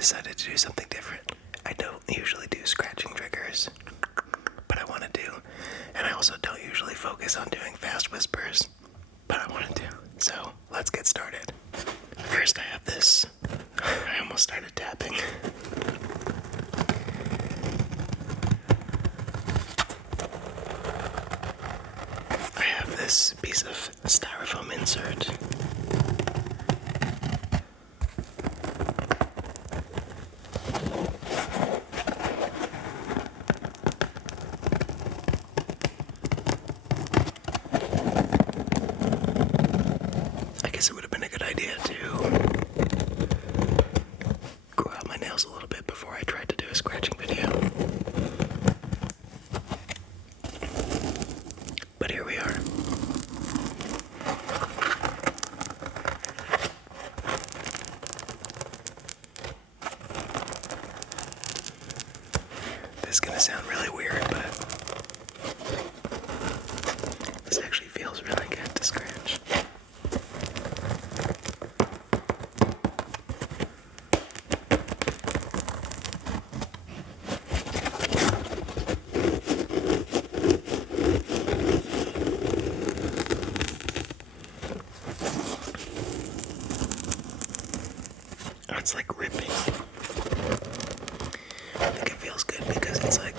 decided to do something different. I don't usually do scratching triggers, but I want to do. And I also don't usually focus on doing fast whispers, but I want to do. So let's get started. First I have this. I almost started tapping. I have this piece of styrofoam insert. I guess it would have been a good idea to grow out my nails a little bit before I tried to do a scratching video. But here we are. This is gonna sound really weird, but this actually feels really good to scratch. It's like ripping. I think it feels good because it's like,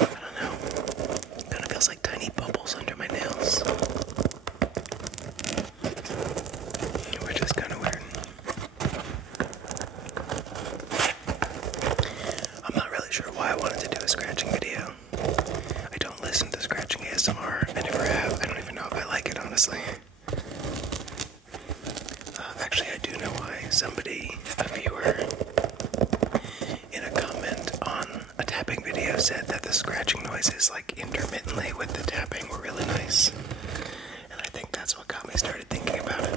I don't know, it kind of feels like tiny bubbles under my nails, which is kind of weird. I'm not really sure why I wanted to do a scratching video. I don't listen to scratching ASMR. I never have. I don't even know if I like it, honestly. Actually, I do know why. Somebody, a viewer, in a comment on a tapping video said that the scratching noises, like intermittently with the tapping, were really nice. And I think that's what got me started thinking about it.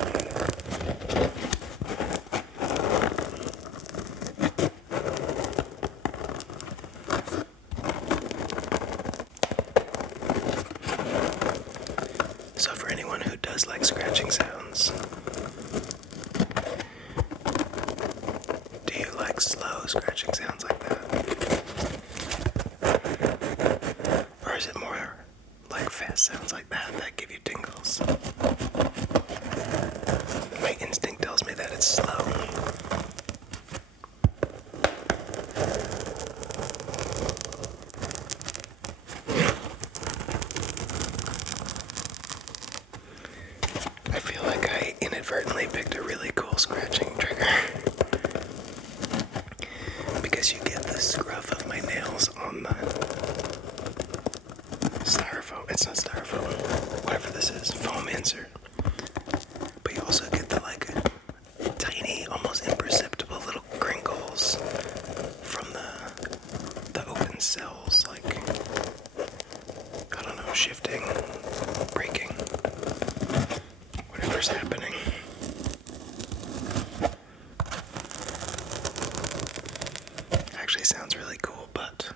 So for anyone who does like scratching sounds, do you like slow scratching sounds like that? Or is it more like fast sounds like that that give you tingles? My instinct tells me that it's slow. I feel like I inadvertently picked a really cool scratching trigger. Because you get the scruff of my nails on the styrofoam. It's not styrofoam. Whatever this is. Foam insert. But you also get the like tiny, almost imperceptible little crinkles from the open cells. Like, I don't know, shifting, breaking, whatever's happening. Actually sounds really cool, but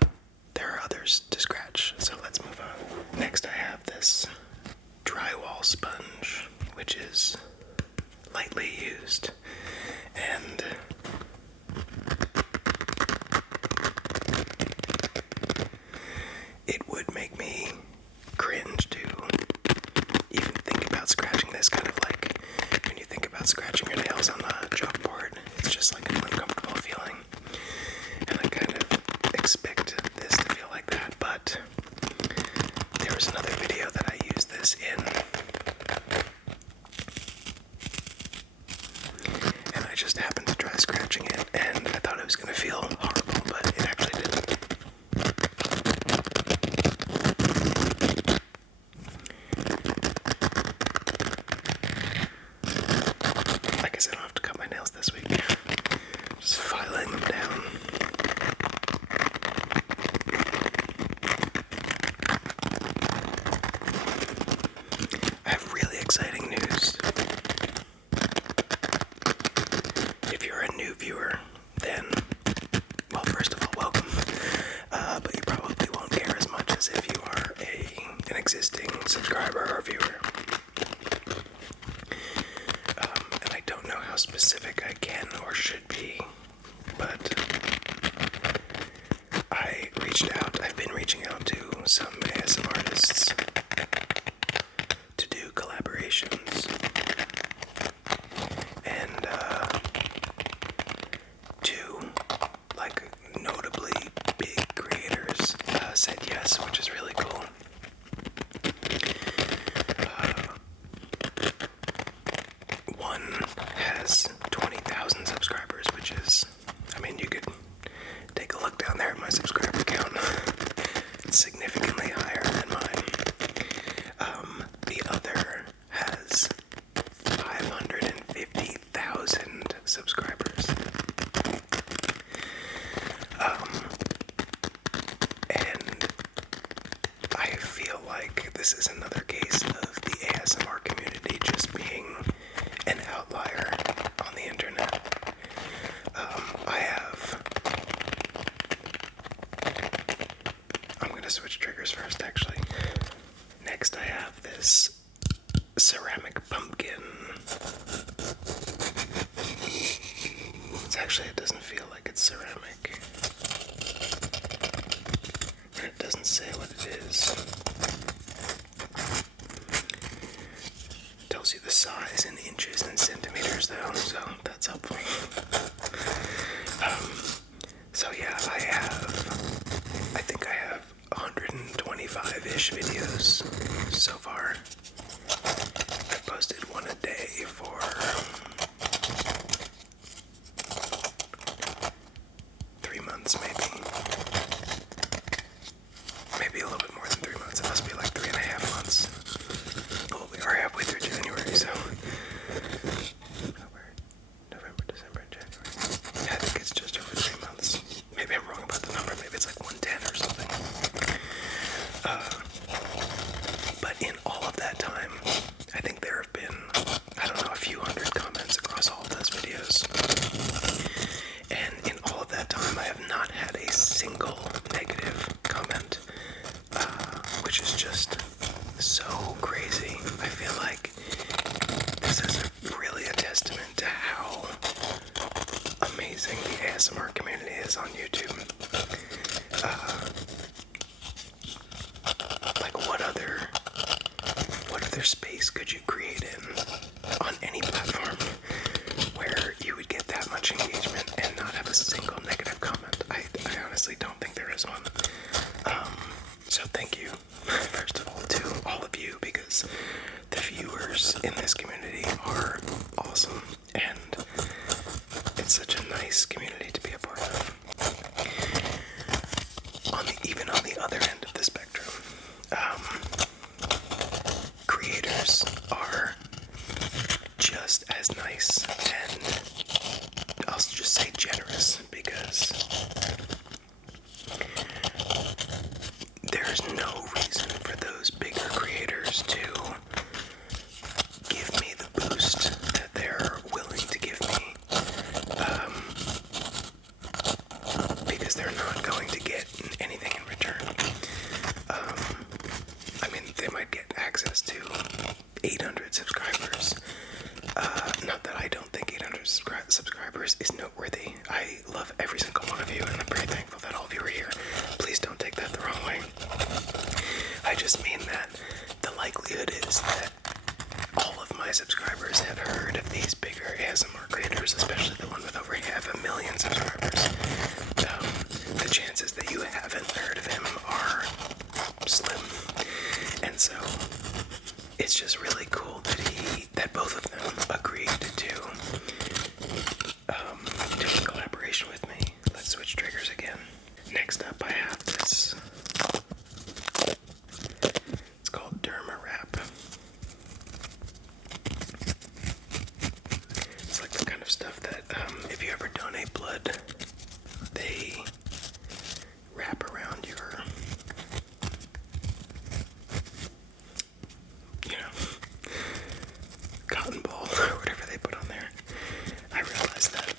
there are others to scratch, so let's move on. Next I have this drywall sponge, which is lightly used, and it would make me cringe to even think about scratching this, kind of like when you think about scratching your nails on the chalkboard. It's just like an uncomfortable feeling. And I kind of expected this to feel like that, but there was another video that I used this in, and I just happened to try scratching it, and I thought it was going to feel horrible, but it actually didn't. I guess I don't have to cut my nails this week. Just filing them down. I have really exciting news. If you're a new viewer, then, well, first of all, welcome. But you probably won't care as much as if you are an existing subscriber or viewer. specific I can or should be, but I've been reaching out to some ASM artists to do collaborations, and two, like, notably big creators said yes, which is really cool. One has 20,000 subscribers, which is, I mean, you could take a look down there at my subscriber count. It's significantly higher than mine. The other has 550,000 subscribers. And I feel like this is another case of the ASMR community just being an outlier on the internet. I'm gonna switch triggers first, actually. Next, I have this ceramic pumpkin. It doesn't feel like it's ceramic. And it doesn't say what it is. It tells you the size in inches and centimeters, though, so that's helpful. So yeah, I think I have 125-ish videos so far. I've posted one a day for 3 months, maybe a little bit more than 3 months. It must be like 3.5 months. Well, we are halfway through January, so October, November, December, January. Yeah, I think it's just over 3 months. Maybe I'm wrong about the number. Maybe it's like 110 or something. But in all of that time, I think there have been, I don't know, a few hundred comments across all of those videos. And in all of that time, I have not had a single negative comment, which is just so crazy. I feel like this is really a testament to how amazing the ASMR community is on YouTube. Like, what other space could you create in on any platform where you would get that much engagement and not have a single negative comment? I honestly don't think there is one. So thank you, first of all, to all of you, because the viewers in this community are awesome, and it's such a nice community to be a part of. Even on the other end of the spectrum, creators are just as nice and, I'll just say, generous, because there's no reason for those bigger creators to give me the boost that they're willing to give me, because they're not going to get anything in return. I mean, they might get access to 800 subscribers. Not that I don't think 800 subscribers is noteworthy. I love every single one of you, and I'm very thankful that all of you are here. Please don't take that the wrong way. I just mean that the likelihood is that all of my subscribers have heard of these bigger ASMR creators, especially the one with over 500,000 subscribers. The chances that you haven't heard of him are slim. And so it's just really cool that both of them agreed to do a collaboration with me. Let's switch triggers again. Next up, I have this. It's called Derma Wrap. It's like the kind of stuff that, if you ever donate blood, they wrap around your, cotton ball or whatever they put on there. I realized that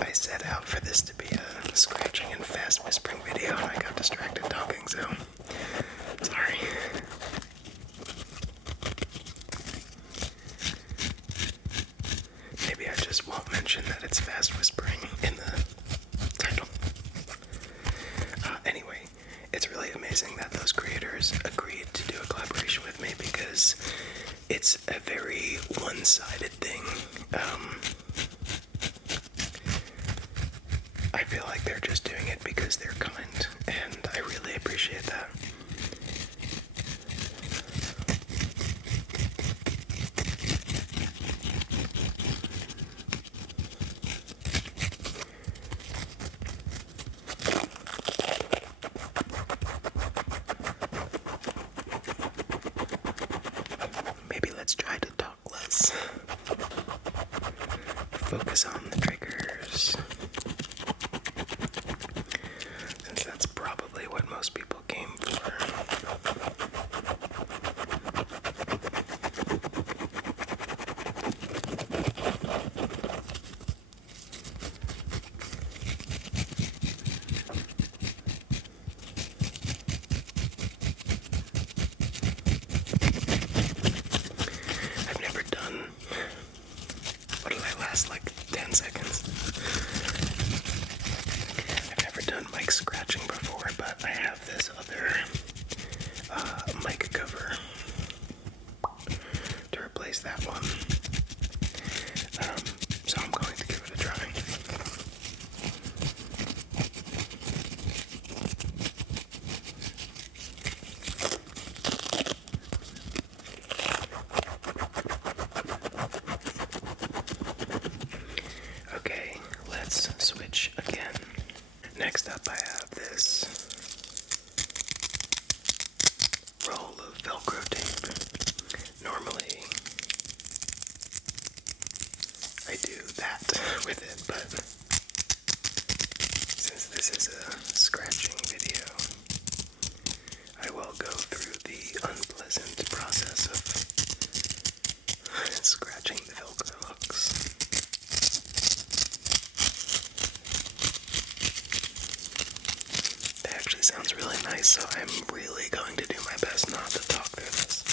I set out for this to be a scratching and fast whispering video, and I got distracted talking, so sorry. it's fast whispering in the title. Anyway, it's really amazing that those creators agreed to do a collaboration with me because it's a very one-sided thing. I feel like they're just doing it because they're kind, and I really appreciate that. Maybe let's try to talk less. Focus on the triggers. Since that's probably what most people came for. I've never done, what did I last, like 10 seconds? I've never done mic scratching before, but I have this other mic cover to replace that one. So I'm going to give it a try. Okay, let's switch again. Next up I have this roll of Velcro tape. Normally I do that with it, but since this is a scratching video, I will go through the unpleasant process of scratching the Velcro hooks. That actually sounds really nice, so I'm really going to do my best not to talk through this.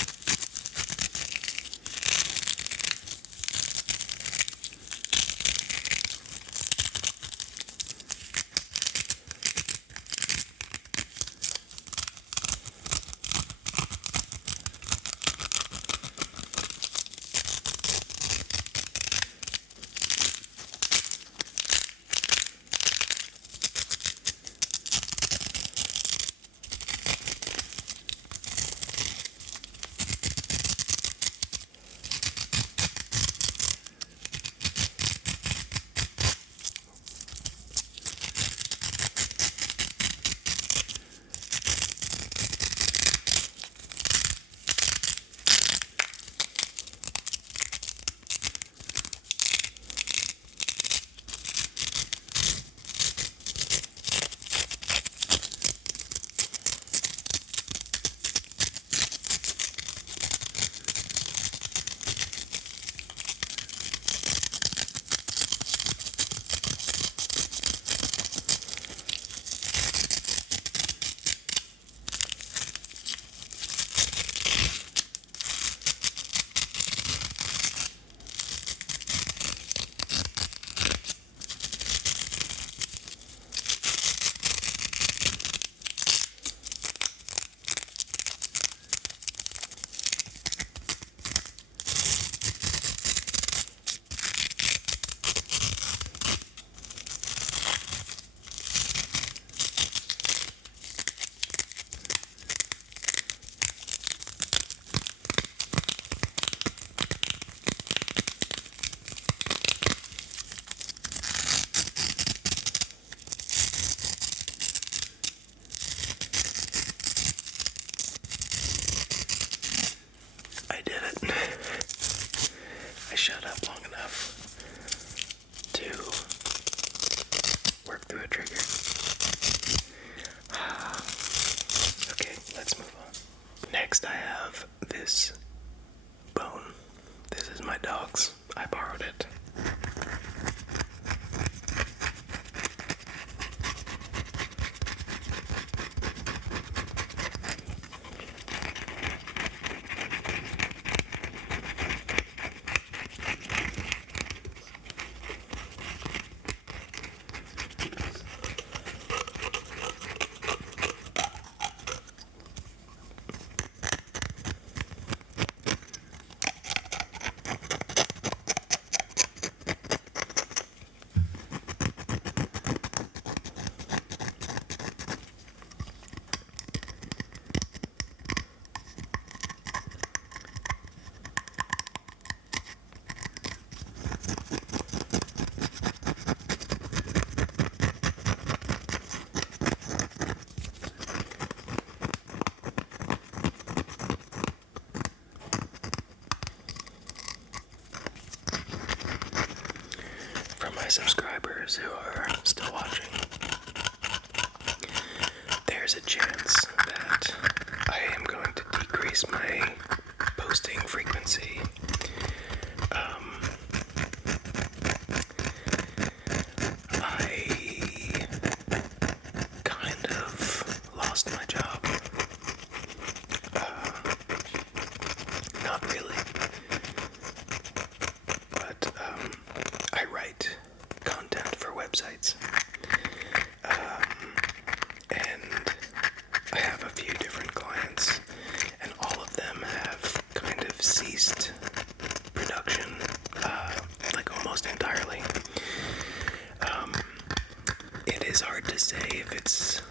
I did it. I shut up long enough to work through a trigger. Okay, let's move on. Next I have this bone. This is my dog's. I borrowed it. viewers who are still watching, there's a chance that I am going to decrease my posting frequency. I kind of lost my job. Not really. But I write content for websites. And I have a few different clients, and all of them have kind of ceased production, like almost entirely. It is hard to say if it's,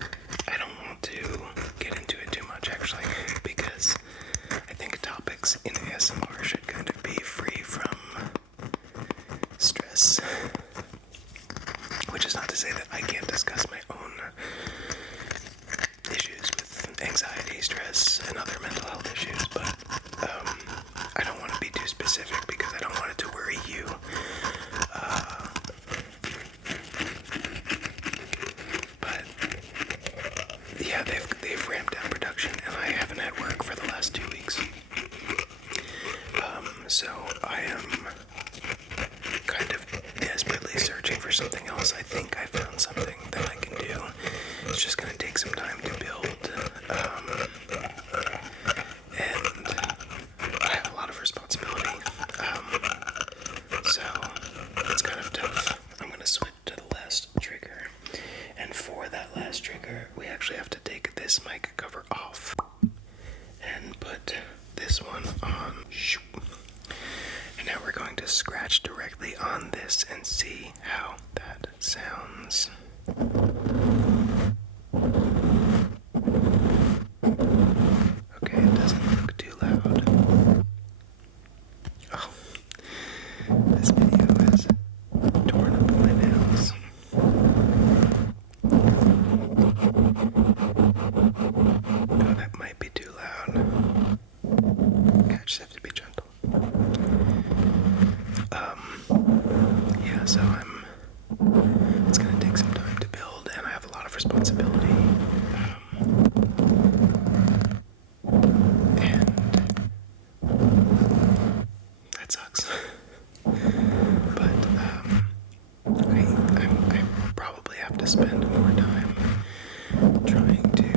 I don't want to get into it too much actually, because I think topics in ASMR should kind of be free from stress. Which is not to say that I can't discuss my own issues with anxiety, stress, and other mental health issues, but I don't want to be too specific because I don't want it to worry you. But yeah, they've ramped down production, and I haven't had work for the last 2 weeks. So I am kind of desperately searching for something else. I think I found something that I can do. It's just going to take some time to build. And I have a lot of responsibility. So it's kind of tough. I'm going to switch to the last trigger. And for that last trigger, we actually have to take this mic cover off and put this one on. And now we're going to scratch directly on this and see how that sounds. Okay, it doesn't look too loud. Oh, this video has torn up my nails. Oh, that might be too loud. I just have to be gentle. Yeah, so it's gonna take some time to build, and I have a lot of responsibility. And that sucks. But I probably have to spend more time trying to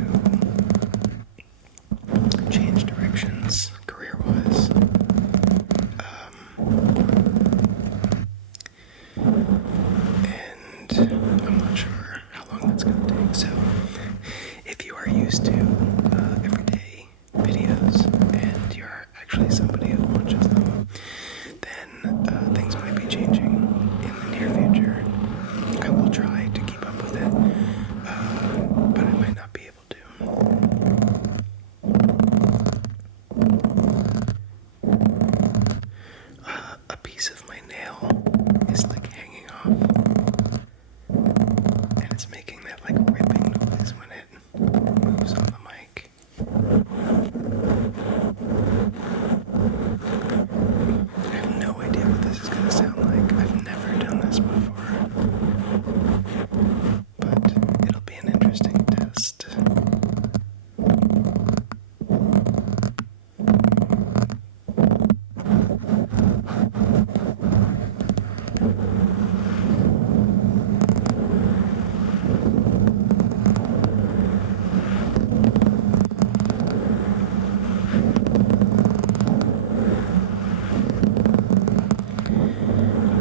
change directions career-wise. And I'm not sure how long that's going to take. So if you are used to everyday videos and you're actually somebody who watches them, then things might be changing in the near future. I will try to keep up with it, but I might not be able to. A piece of my nail is like hanging off, and it's making that like ripping noise when it moves on the mic. I have no idea what this is gonna sound like. I've never done this before, but it'll be an interesting test.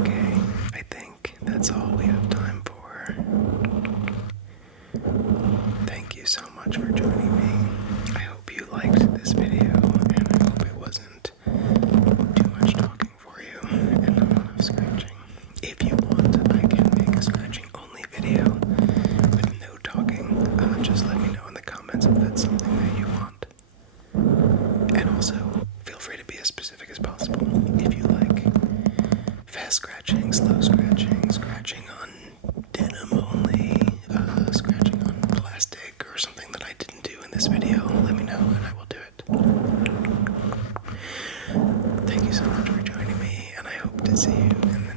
Okay, I think that's all we have time for. Thank you so much for joining me. I hope you liked this video, and I hope it wasn't too much talking for you and not enough scratching. If you want, I can make a scratching only video with no talking. Just let me know in the comments if that's something that you want. And also, feel free to be as specific as possible. If you like fast scratching, slow scratching, scratching on denim only, scratching on plastic, or something that I didn't do in this video, let me know and I will do it. Thank you so much for joining me, and I hope to see you in